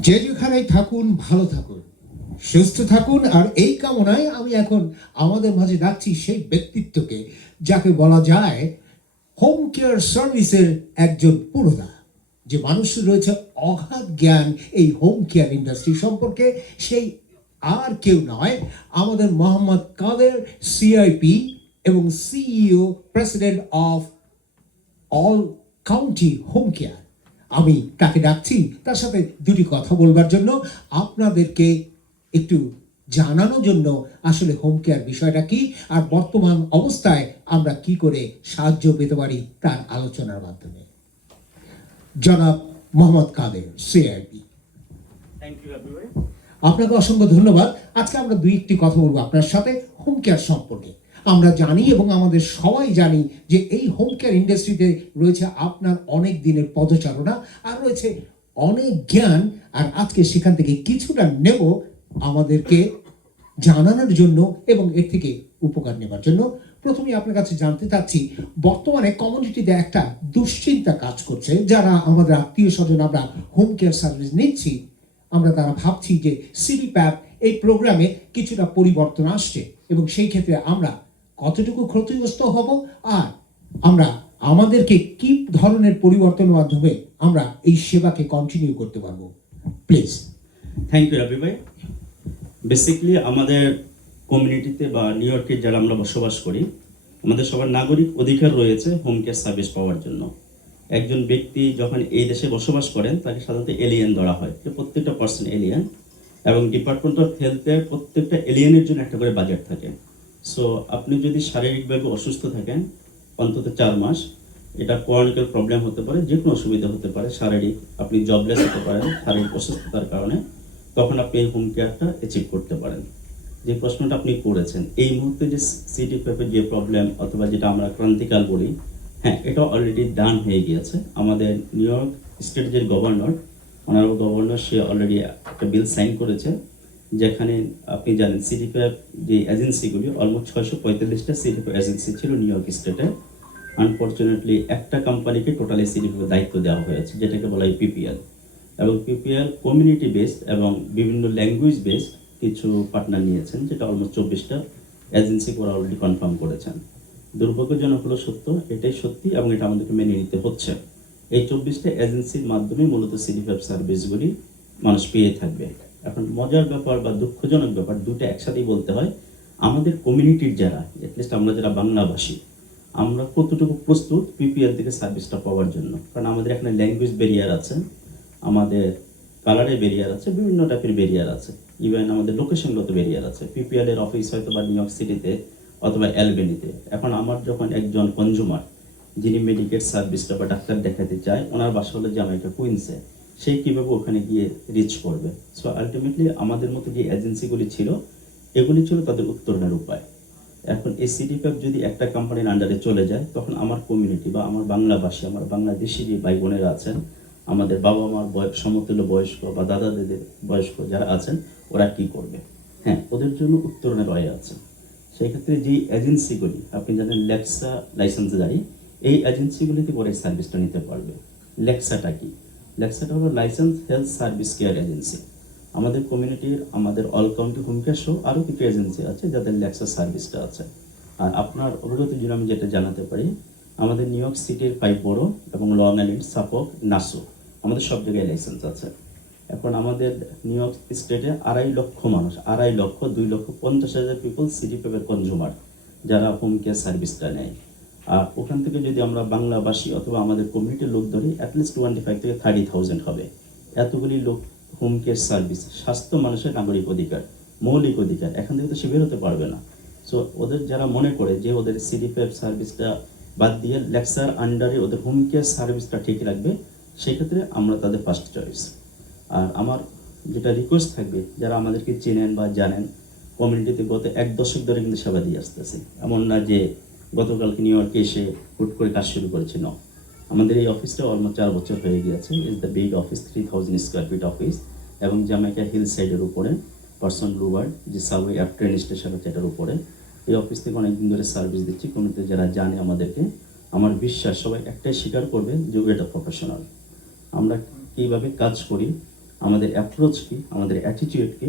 যে যেখানেই থাকুন, ভালো থাকুন। সুস্থ থাকুন, আর এই কামনায় আমি এখন আমাদের মাঝে ডাকছি সেই ব্যক্তিত্বকে, যাকে বলা যায় হোম কেয়ার সার্ভিসের একজন পুরোধা যে মানুষের রয়েছে অগাধ জ্ঞান এই হোম কেয়ার ইন্ডাস্ট্রি সম্পর্কে, সেই আর কেউ নয়, আমাদের মোহাম্মদ কাদের সিআইপি এবং CEO president of All County Home Care আমি তাকে ডাকছি তার সাথে দুটি কথা বলবার জন্য। আপনাদেরকে একটু জানানোর জন্য আসলে হোম কেয়ার বিষয়টা কি আর বর্তমান অবস্থায় আমরা কি করে সাহায্য পেতে পারি তার আলোচনার মাধ্যমে। জনাব মোহাম্মদ কাদের সিআইপি আপনাকে অসংখ্য ধন্যবাদ। আজকে আমরা দুই একটি কথা বলব আপনার সাথে হোম কেয়ার সম্পর্কে। আমরা জানি এবং আমাদের সবাই জানি যে এই হোম কেয়ার ইন্ডাস্ট্রিতে রয়েছে আপনার অনেক দিনের পদচারণা আর রয়েছে অনেক জ্ঞান। আর আজকে সেখান থেকে কিছুটা নেব আমাদেরকে জানানোর জন্য এবং এর থেকে উপকার নেবার জন্য। প্রথমে আপনার কাছে জানতে চাচ্ছি, বর্তমানে কমিউনিটিতে একটা দুশ্চিন্তা কাজ করছে। যারা আমাদের আত্মীয় স্বজন, আমরা হোম কেয়ার সার্ভিস নিচ্ছি, আমরা তারা ভাবছি যে সিডি প্যাপ এই প্রোগ্রামে কিছুটা পরিবর্তন আসছে এবং সেই ক্ষেত্রে আমরা কতটুকু ক্ষতিগ্রস্ত হব আর আমরা আমাদেরকে কি ধরনের পরিবর্তনের মাধ্যমে আমরা এই সেবাকে কন্টিনিউ করতে পারব? প্লিজ থ্যাংক ইউ রাবি ভাই. বেসিক্যালি আমাদের কমিউনিটিতে বা নিউ ইয়র্কে যারা আমরা বসবাস করি, আমাদের সবার নাগরিক অধিকার রয়েছে হোম কেয়ার সার্ভিস পাওয়ার জন্য। একজন ব্যক্তি যখন এই দেশে বসবাস করেন, তাকে সাধারণত এলিয়েন ধরা হয়। প্রত্যেকটা পার্সন এলিয়েন এবং ডিপার্টমেন্ট অফ হেলথের প্রত্যেকটা এলিয়েনের জন্য একটা করে বাজেট থাকে। সো আপনি যদি শারীরিকভাবে অসুস্থ থাকেন, অন্তত চার মাস, এটা কোয়ার্নিক্যাল প্রবলেম হতে পারে যে কোনো অসুবিধা হতে পারে, শারীরিক, আপনি জবলেস হতে পারেন, শারীরিক অসুস্থতার কারণে, তখন আপনি এই হোম কেয়ারটা অ্যাচিভ করতে পারেন। যে প্রশ্নটা আপনি করেছেন, এই মুহূর্তে যে সিটি পেপের যে প্রবলেম অথবা যেটা আমরা ক্রান্তিকাল বলি হ্যাঁ এটা অলরেডি ডান হয়ে গিয়েছে। আমাদের নিউ ইয়র্ক স্টেটের যে গভর্নর অনারেবল গভর্নর সে অলরেডি একটা বিল সাইন করেছে। যেখানে আপনি জানেন সিডিপিএফ যে এজেন্সিগুলি অলমোস্ট ছয়শো পঁয়তাল্লিশটা সিডিপিএফ এজেন্সি ছিল নিউ ইয়র্ক স্টেটে আনফর্চুনেটলি একটা কোম্পানিকে টোটালি সিডিপিএফ দায়িত্ব দেওয়া হয়েছে, যেটাকে বলা হয় পিপিএল এবং পিপিএল কমিউনিটি বেসড এবং বিভিন্ন ল্যাঙ্গুয়েজ বেসড কিছু পার্টনার নিয়েছেন, যেটা অলমোস্ট চব্বিশটা এজেন্সি ওরা অলরেডি কনফার্ম করেছেন। দুর্ভাগ্যজনক হলো সত্য, এটাই সত্যি এবং এটা আমাদেরকে মেনে নিতে হচ্ছে। এই চব্বিশটা এজেন্সির মাধ্যমে মূলত সিডিপিএফ সার্ভিসগুলি মানুষ পেয়ে থাকবে। এখন মজার ব্যাপার বা দুঃখজনক ব্যাপার, দুটো একসাথেই বলতে হয়। আমাদের কমিউনিটির যারা অ্যাটলিস্ট আমরা যারা বাংলাভাষী, আমরা কতটুকু প্রস্তুত পিপিএল থেকে সার্ভিসটা পাওয়ার জন্য? কারণ আমাদের এখানে ল্যাঙ্গুয়েজ ব্যারিয়ার আছে, আমাদের কালারের ব্যারিয়ার আছে, বিভিন্ন টাইপের ব্যারিয়ার আছে। ইভেন আমাদের লোকেশনগত ব্যারিয়ার আছে। পিপিএল এর অফিস হয়তো বা নিউ ইয়র্ক সিটিতে অথবা অ্যালবেনিতে এখন আমার যখন একজন কনজুমার যিনি মেডিকেল সার্ভিসটা বা ডাক্তার দেখাতে চায়, ওনার বাসা হলো জামাইকা কুইন্সে সেই কীভাবে ওখানে গিয়ে রিচ করবে? সো আলটিমেটলি আমাদের মতো যে এজেন্সিগুলি ছিল, এগুলি ছিল তাদের উত্তরণের উপায়। এখন এই সিডিপ্যাপ যদি একটা কোম্পানির আন্ডারে চলে যায়, তখন আমার কমিউনিটি বা আমার বাংলাভাষী আমার বাংলাদেশি যে ভাই বোনেরা আছেন, আমাদের বাবা মার বয়স সমতুল্য বয়স্ক বা দাদা দিদির বয়স্ক যারা আছেন, ওরা কি করবে? হ্যাঁ ওদের জন্য উত্তরণের রয়ে আছে। সেই ক্ষেত্রে যে এজেন্সিগুলি আপনি জানেন লেক্সা লাইসেন্সদারি এই এজেন্সিগুলিতে পরে সার্ভিসটা নিতে পারবে। লেক্সাটা কি? লেক্সাটা হলো licence health service care agency আমাদের কমিউনিটির আমাদের অল কাউন্টি হোম কেয়ার সহ আরও কিছু এজেন্সি আছে যাদের লেক্সা সার্ভিসটা আছে। আর আপনার অবগতির জন্য আমি যেটা জানাতে পারি, আমাদের নিউ ইয়র্ক সিটির পাইপ বড় এবং লং আইল্যান্ড সাপক নাসো, আমাদের সব জায়গায় লাইসেন্স আছে। এখন আমাদের নিউ ইয়র্ক স্টেটে আড়াই লক্ষ মানুষ, আড়াই লক্ষ, দুই লক্ষ পঞ্চাশ হাজার পিপল সিটি পেপের কনজুমার যারা হোম কেয়ার সার্ভিসটা নেয়। আর ওখান থেকে যদি আমরা বাংলাভাষী অথবা আমাদের কমিউনিটির লোক ধরি অ্যাটলিস্ট টোয়েন্টি ফাইভ থেকে থার্টি থাউজেন্ড হবে। এতগুলি লোক হোম কেয়ার সার্ভিস স্বাস্থ্য মানুষের নাগরিক অধিকার, মৌলিক অধিকার, এখান থেকে তো সে বেরোতে পারবে না। সো ওদের যারা মনে করে যে ওদের সিডিপিএফ সার্ভিসটা বাদ দিয়ে লেকচার আন্ডারে ওদের হোম কেয়ার সার্ভিসটা ঠিক রাখবে, সেক্ষেত্রে আমরা তাদের ফার্স্ট চয়েস আর আমার যেটা রিকোয়েস্ট থাকবে, যারা আমাদেরকে চেনেন বা জানেন কমিউনিটিতে গত এক দশক ধরে কিন্তু সেবা দিয়ে আসতেছে। এমন না যে গতকালকে নিউ ইয়র্কে এসে হুট করে কাজ শুরু করেছে ন আমাদের এই অফিসটা অলমোস্ট চার বছর হয়ে গিয়েছে। Is the big office three thousand square feet office এবং জামাইকা হিল সাইডের উপরে পার্সন রুবার্ড যে সাবওয়ে অ্যাপ ট্রেন স্টেশন আছে এটার উপরে। এই অফিস থেকে অনেকদিন ধরে সার্ভিস দিচ্ছি। কমিউনিটিতে যারা জানে আমাদেরকে, আমার বিশ্বাস সবাই একটাই স্বীকার করবে যে এটা প্রফেশনাল আমরা কীভাবে কাজ করি, আমাদের অ্যাপ্রোচ কি, আমাদের অ্যাটিটিউড কি,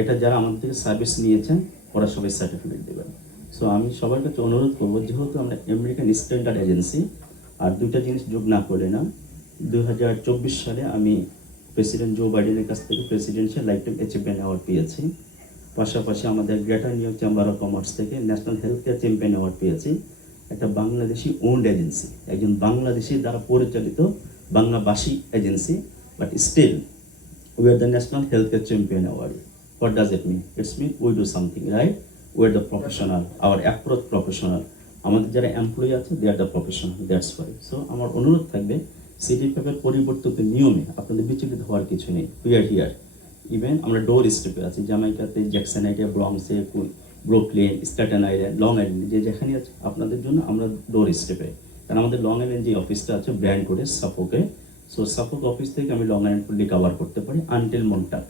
এটা যারা আমাদের থেকে সার্ভিস নিয়েছেন ওরা সবাই সার্টিফিকেট দেবেন। সো আমি সবার কাছে অনুরোধ করব যেহেতু আমরা আমেরিকান স্ট্যান্ডার্ড এজেন্সি আর দুইটা জিনিস যোগ না করে না দুই হাজার চব্বিশ সালে আমি প্রেসিডেন্ট জো বাইডেনের কাছ থেকে presidential lifetime achievement award পেয়েছি পাশাপাশি আমাদের greater New chamber of commerce থেকে national health care champion award পেয়েছি একটা বাংলাদেশি ওন্ড এজেন্সি একজন বাংলাদেশি দ্বারা পরিচালিত বাংলাভাষী agency but still we are the National Healthcare Champion Award. What does it it It's mean we do something, right? We are the professional our approach professional আমাদের যারা employee আছে they are the professional that's why so আমার অনুরোধ থাকবে city প্যাপের পরিবর্তিত নিয়মে আপনাদের বিচলিত হওয়ার কিছু নেই। উই আর হিয়ার ইভেন আমরা ডোর স্টেপে আছি, জামাইকাতে জ্যাকসন আইডিয়া ব্রংসে Brooklyn Staten Island Long Island যে যেখানে আছে, আপনাদের জন্য আমরা ডোর স্টেপে কারণ আমাদের লং আইল্যান্ড যে অফিসটা আছে ব্র্যান্ড করে সাপোকে সো সাপোক অফিস থেকে আমি লং আইল্যান্ড ফুললি কভার করতে পারি আনটিল মন্টাক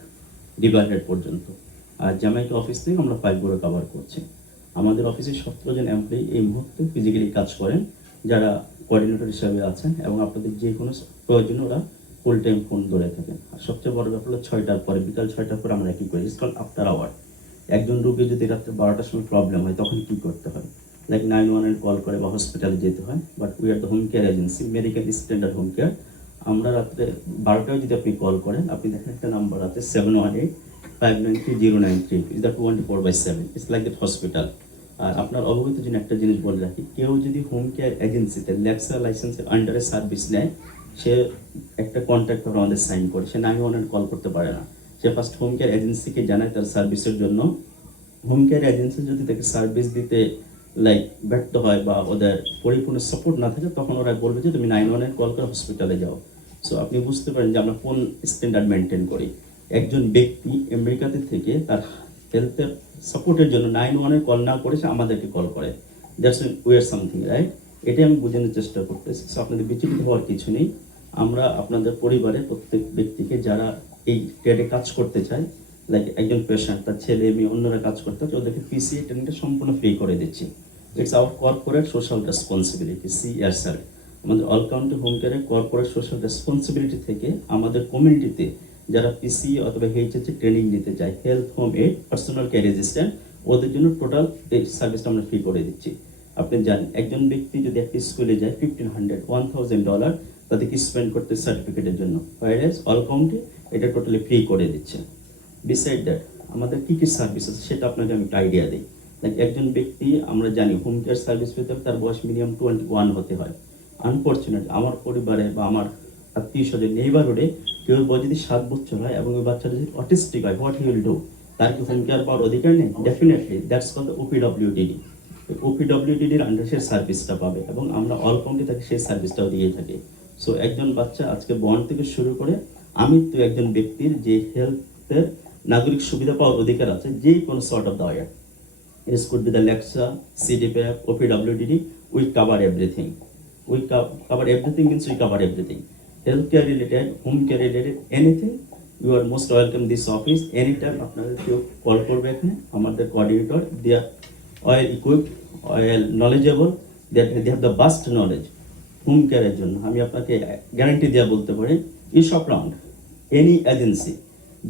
রিভার পর্যন্ত। আর জামাইকা অফিস থেকে আমরা পাইপগুলো কভার করছি। আমাদের অফিসে সতেরো জন এমপ্লয়ি এই মুহূর্তে ফিজিক্যালি কাজ করেন, যারা কোঅর্ডিনেটর হিসাবে আছেন এবং আপনাদের যে কোনো প্রয়োজনে ওরা ফুল টাইম ফোন ধরে থাকেন। আর সবচেয়ে বড় ব্যাপার হলো ছয়টার পরে, বিকাল ছয়টার পরে আমরা কি করি? কল আফটার আওয়ার একজন রুগী যদি রাত্রে বারোটার সময় প্রবলেম হয়, তখন কী করতে হয়? লাইক নাইন ওয়ান কল করে বা হসপিটালে যেতে হয় but we are the home care agency medical standard home care আমরা রাত্রে বারোটায় যদি আপনি কল করেন, আপনি দেখেন একটা নাম্বার আছে seven one eight five nine three zero nine three is the twenty four by seven it's like that hospital আর আপনার অবগত জন্য একটা জিনিস বলে রাখি, কেউ যদি হোম কেয়ার এজেন্সিতে লেক্সা লাইসেন্সের আন্ডারে সার্ভিস নেয়, সে একটা কন্ট্যাক্ট পেপার আমাদের সাইন করে। সে নাইন ওয়ান কল করতে পারে না। সে ফার্স্ট হোম কেয়ার এজেন্সিকে জানায় তার সার্ভিসের জন্য। হোম কেয়ার এজেন্সি যদি তাকে সার্ভিস দিতে লাইক ব্যর্থ হয় বা ওদের পরিপূর্ণ সাপোর্ট না থাকে, তখন ওরা বলবে যে, তুমি নাইন ওয়ানে কল করে হসপিটালে যাও। সো আপনি বুঝতে পারেন যে আমরা কোন স্ট্যান্ডার্ড মেনটেন করি। একজন ব্যক্তি আমেরিকাতে থেকে তার হেলথের সাপোর্টের জন্য নাইন ওয়ানে কল না করে সে আমাদেরকে কল করে। That's where something, right? এটাই আমি বোঝানোর চেষ্টা করতেছি। আপনাদের বিচলিত হওয়ার কিছু নেই। আমরা আপনাদের পরিবারে প্রত্যেক ব্যক্তিকে যারা এই ট্রেডে কাজ করতে চায় লাইক একজন পেশেন্ট তার ছেলে, মেয়ে, অন্যরা কাজ করতে হচ্ছে ওদেরকে পিসিএ ট্রেনিংটা সম্পূর্ণ ফ্রি করে দিচ্ছি। It's our corporate social responsibility CSR আমাদের অল কাউন্টি হোম কেয়ারে কর্পোরেট সোশ্যাল রেসপন্সিবিলিটি থেকে আমাদের কমিউনিটিতে যারা পিসি অথবা এইচএসি ট্রেনিং নিতে চায় health home aide personal care resistant ওদের জন্য টোটাল এই সার্ভিসটা আমরা ফ্রি করে দিচ্ছি। আপনি জানেন, একজন ব্যক্তি যদি একটা স্কুলে যায় fifteen hundred one thousand dollar তাদেরকে স্পেন্ড করতে সার্টিফিকেটের জন্য? হোয়াইরাস অল কাউন্টি এটা টোটালি ফ্রি করে দিচ্ছে। বিসাইড দ্যাট আমাদের কী কী সার্ভিস আছে সেটা আপনাকে আমি একটা আইডিয়া দিই। লাইক একজন ব্যক্তি, আমরা জানি হোম কেয়ার সার্ভিস পেতে তার বয়স মিনিমাম টোয়েন্টি ওয়ান হতে হয়। আনফর্চুনেট আমার পরিবারে বা আমার আত্মীয় স্বজন নেইবারহুডে কেউ বয়স যদি সাত বছর হয় এবং ওই বাচ্চাটা যদি অটিস্টিক হয় হোয়াট হি উইল ডু তার কি হোম কেয়ার পাওয়ার অধিকার নেই? Definitely that's call the OPWDD ওপিডব্লিউডিডির under সে সার্ভিসটা পাবে এবং আমরা অল কাউন্টি তাকে সেই সার্ভিসটাও দিয়ে থাকি। সো একজন বাচ্চা আজকে বন্ড থেকে শুরু করে আমি তো একজন ব্যক্তির যে হেলথের নাগরিক সুবিধা পাওয়ার অধিকার আছে যে কোনো sort of the It could be the Lexa, CDPF, OPWDD, we cover everything. We co- cover everything means we cover everything. Healthcare related, home care related, anything, you are most welcome this office. Anytime আপনাদের কেউ কল করবে এখানে আমাদের coordinator they are well equipped well knowledgeable they have the best knowledge home কেয়ারের জন্য। আমি আপনাকে গ্যারান্টি দেওয়া বলতে পারি ই শপ রাউন্ড এনি এজেন্সি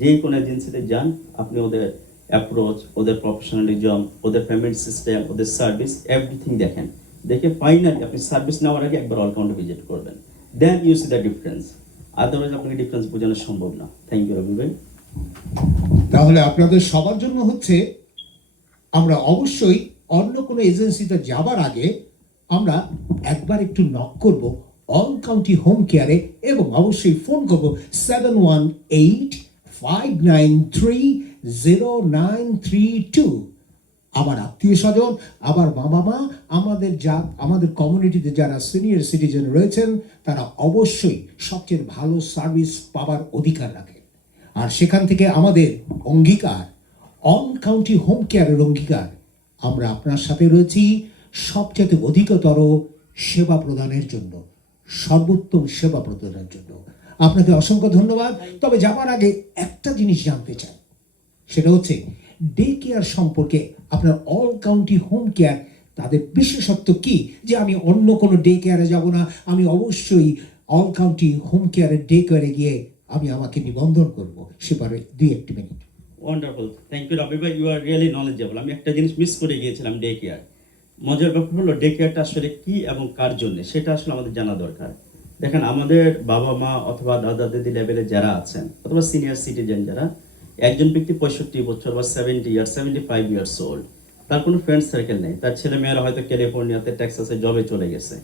যে কোনো এজেন্সিতে যান আপনি ওদের অ্যাপ্রোচ ওদের প্রফেশনালিজম ওদের পেমেন্ট সিস্টেম ওদের সার্ভিস এভরিথিং দেখেন। দেখে ফাইনালি আপনি সার্ভিস নেওয়ার আগে একবার অল ভিজিট করবেন। Then you see the difference otherwise আপনাকে ডিফারেন্স বোঝানো সম্ভব না। থ্যাংক ইউ রবি ভাই। তাহলে আপনাদের সবার জন্য হচ্ছে, আমরা অবশ্যই অন্য কোনো এজেন্সিতে যাবার আগে আমরা একবার একটু নক করব অল কাউন্টি হোম কেয়ারে এবং অবশ্যই ফোন করব seven one eight five nine three zero nine three two আমার আত্মীয় স্বজন, আবার বাবা মা আমাদের যা, আমাদের কমিউনিটিতে যারা সিনিয়র সিটিজেন রয়েছেন, তারা অবশ্যই সবচেয়ে ভালো সার্ভিস পাবার অধিকার রাখেন। আর সেখান থেকে আমাদের অঙ্গীকার অন কাউন্টি হোম কেয়ারের অঙ্গীকার, আমরা আপনার সাথে রয়েছি সবচেয়ে অধিকতর সেবা প্রদানের জন্য, সর্বোত্তম সেবা প্রদানের জন্য। আপনাকে অসংখ্য ধন্যবাদ। তবে যাবার আগে একটা জিনিস জানতে চাই, সেটা হচ্ছে ডে কেয়ার সম্পর্কে, আপনার অল কাউন্টি হোম কেয়ার তাদের বিশেষত্ব কি? যে আমি অন্য কোনো ডে কেয়ারে যাব না, আমি অবশ্যই অল কাউন্টি হোম কেয়ারের ডে কেয়ারে গিয়ে আমি আমাকে নিবন্ধন করব। সেবারে দুই, একটি minute wonderful thank you Robi ভাই ইউ আর রিয়েলি নলেজেবল আমি একটা জিনিস মিস করে গিয়েছিলাম ডে কেয়ার মজার ব্যাপার হলো ডে কেয়ারটা আসলে কি এবং কার জন্য, সেটা আসলে আমাদের জানা দরকার। দেখেন, আমাদের বাবা মা অথবা দাদা দিদি লেভেলে যারা আছেন, অথবা সিনিয়র সিটিজেন যারা একজন ব্যক্তি পঁয়ষট্টি বছর বা seventy year seventy five years old তার কোনো ফ্রেন্ড সার্কেল নেই, তার ছেলে মেয়েরা হয়তো ক্যালিফোর্নিয়াতে, টেক্সাসে জবে চলে গেছে।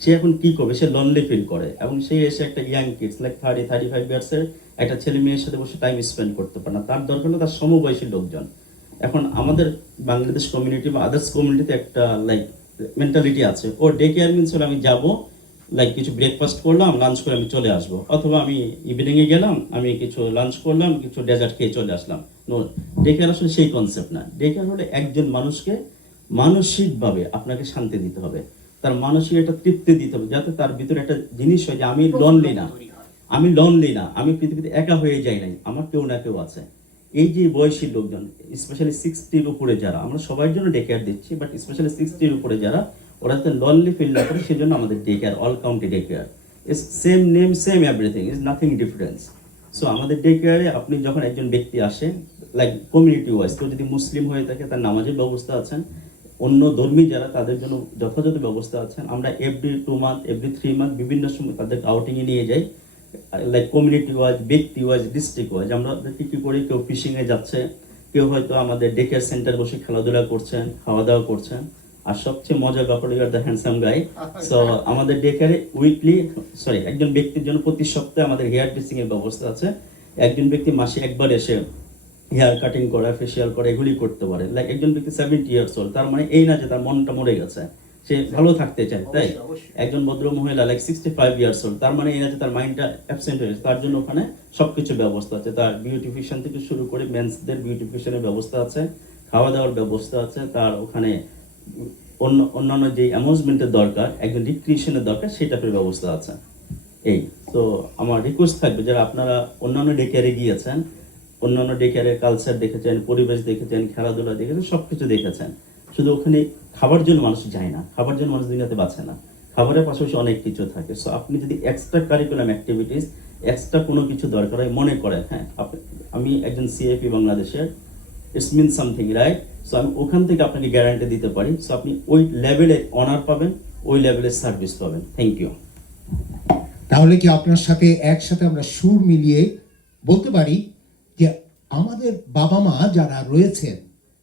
সে এখন কি করবে? সে লনলি ফিল করে এবং সে এসে একটা young kids like thirty thirty five ইয়ার্সের একটা ছেলে মেয়ের সাথে বসে টাইম স্পেন্ড করতে পারে না। তার দরকার হলো তার সমবয়সী লোকজন। এখন আমাদের বাংলাদেশ কমিউনিটি বা আদার্স কমিউনিটিতে একটা লাইক মেন্টালিটি আছে। ও ডে কেয়ার মিনস হলো আমি যাব লাইক কিছু ব্রেকফাস্ট করলাম লাঞ্চ করে আমি চলে আসব। অথবা আমি ইভিনিংয়ে গেলাম আমি কিছু লাঞ্চ করলাম কিছু ডেজার্ট খেয়ে চলে আসলাম। নো ডে কেয়ার আসলে সেই কনসেপ্ট না। ডে কেয়ার হলে একজন মানুষকে মানসিকভাবে আপনাকে শান্তি দিতে হবে। তার মানসিক একটা তৃপ্তি দিতে হবে যাতে তার ভিতরে একটা জিনিস হয় যে আমি লনলি না। আমি লনলি না। আমি পৃথিবীতে একা হয়ে যাই নাই। আমার কেউ না কেউ আছে। এই যে বয়সী লোকজন স্পেশালি সিক্সটির উপরে যারা আমরা সবার জন্য ডে কেয়ার দিচ্ছি বাট স্পেশালি সিক্সটির উপরে যারা ওরা যাতে লনলি ফিল না করে সেজন্য আমাদের day care All County day care is same name same everything is nothing difference so আমাদের ডে কেয়ারে আপনি যখন একজন ব্যক্তি আসে লাইক কমিউনিটি ওয়াইজ কেউ যদি মুসলিম হয়ে থাকে, তার নামাজের ব্যবস্থা আছেন, অন্য ধর্মী যারা, তাদের জন্য যথাযথ ব্যবস্থা আছেন, আমরা every two month every three month বিভিন্ন সময় তাদের আউটিংয়ে নিয়ে যাই। লাইক কমিউনিটি ওয়াইজ ব্যক্তি ওয়াইজ ডিস্ট্রিক্ট ওয়াইজ আমরা কি করি কেউ ফিশিংয়ে যাচ্ছে, কেউ হয়তো আমাদের ডে কেয়ার সেন্টার বসে খেলাধুলা করছেন, খাওয়া দাওয়া করছেন। আর সবচেয়ে মজার ব্যাপার you are the handsome guy so আমাদের ডে কেয়ারে উইকলি সরি একজন ব্যক্তির জন্য প্রতি সপ্তাহে আমাদের হেয়ার ড্রেসিং এর ব্যবস্থা আছে। একজন ব্যক্তি মাসে একবার এসে হেয়ার কাটিং করা ফেসিয়াল করা এগুলি করতে পারে। লাইক একজন ব্যক্তি সেভেন্টি ইয়ার্স ওল্ড তার মানে এই না যে তার মনটা মরে গেছে। সে ভালো থাকতে চায় তাই? একজন ভদ্র মহিলা like sixty five years old তার মানে এই না যে তার মাইন্ডটা অ্যাবসেন্ট হয়ে গেছে তার জন্য ওখানে সবকিছু ব্যবস্থা আছে। তার বিউটিফিকেশন থেকে শুরু করে মেন্সদের বিউটিফিকেশনের ব্যবস্থা আছে খাওয়া দাওয়ার ব্যবস্থা আছে তার ওখানে অন্য, অন্যান্য যে অ্যামাউজমেন্টের দরকার একজন রিক্রিয়েশনের দরকার সেই টাইপের ব্যবস্থা আছে। এই, তো আমার রিকোয়েস্ট থাকবে যারা আপনারা অন্যান্য ডে কেয়ারে গিয়েছেন, অন্যান্য ডে কেয়ারের কালচার দেখেছেন, পরিবেশ দেখেছেন, খেলাধুলা দেখেছেন সব কিছু দেখেছেন, শুধু ওখানে খাবার জন্য মানুষ যায় না, খাবার জন্য মানুষ দুনিয়াতে বাঁচে না। খাবারের পাশাপাশি অনেক কিছু থাকে। সো আপনি যদি এক্সট্রা কারিকুলাম অ্যাক্টিভিটিস এক্সট্রা কোনো কিছু দরকার হয়, মনে করেন হ্যাঁ আমি একজন সিএপি বাংলাদেশের it's mean something right so আমি ওখান থেকে আপনাকে গ্যারান্টি দিতে পারি। সো আপনি ওই লেভেলে অনার পাবেন, ওই লেভেলের সার্ভিস পাবেন। থ্যাংক ইউ তাহলে কি আপনার সাথে একসাথে আমরা সুর মিলিয়ে বলতে পারি যে আমাদের বাবা মা যারা রয়েছেন,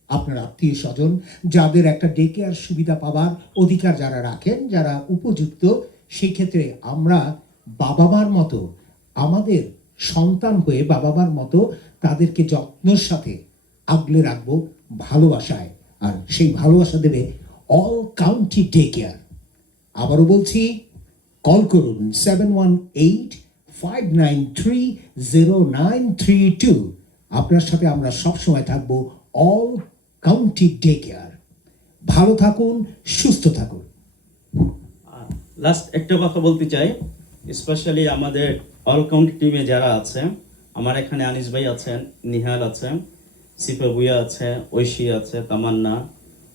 আপনার আত্মীয় স্বজন, যাদের একটা ডে কেয়ার সুবিধা পাবার অধিকার যারা রাখেন, যারা উপযুক্ত সেই ক্ষেত্রে আমরা বাবা মার মতো, আমাদের সন্তান হয়ে বাবা মার মতো তাদেরকে যত্নের সাথে আগলে রাখব ভালোবাসায়। আর সেই ভালোবাসা দেবে অল কাউন্টি ডে কেয়ার আবারও বলছি কল করুন seven one eight five nine three zero nine three two আপনার সাথে আমরা সবসময় থাকব অল কাউন্টি ডে কেয়ার ভালো থাকুন, সুস্থ থাকুন। লাস্ট একটা কথা বলতে চাই স্পেশালি আমাদের অল কাউন্টি টিমে যারা আছে, আমার এখানে আনিস ভাই আছেন, নিহাল আছে সিফা বুয়া আছে, ঐশী আছে, তামান্না,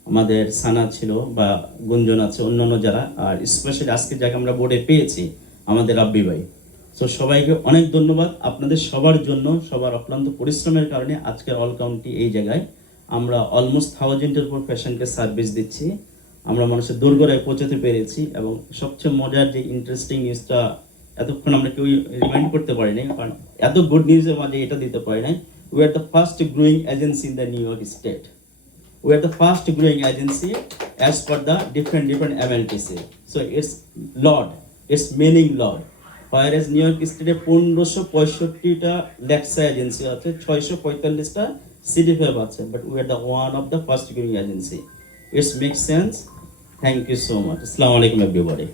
আমাদের সানা ছিল বা গুঞ্জন আছে, অন্যান্য যারা। আর স্পেশালি আজকে যাকে আমরা বোর্ডে পেয়েছি, আমাদের রাব্বি ভাই। সো সবাইকে অনেক ধন্যবাদ। আপনাদের সবার জন্য, সবার অক্লান্ত পরিশ্রমের কারণে আজকের অল কাউন্টি এই জায়গায়। আমরা অলমোস্ট থাউজেন্ডের উপর পেশেন্টকে সার্ভিস দিচ্ছি। আমরা মানুষের দোরগোড়ায় পৌঁছাতে পেরেছি এবং সবচেয়ে মজার যে ইন্টারেস্টিং নিউজটা এতক্ষণ আমরা কেউ রিমাইন্ড করতে পারিনি, কারণ এত গুড নিউজের মাঝে এটা দিতে পারি নাই। We are the first growing agency in the New York state we are the fast growing agency as per the different different MLTC. So it's Lord, it's meaning Lord. Whereas New York State পনেরোশো পঁয়ষট্টিটা লেক্সা agency আছে ছয়শো পঁয়তাল্লিশটা CD five আছে but we are the one of the first growing agency it's make sense thank you so much আসসালামু আলাইকুম everybody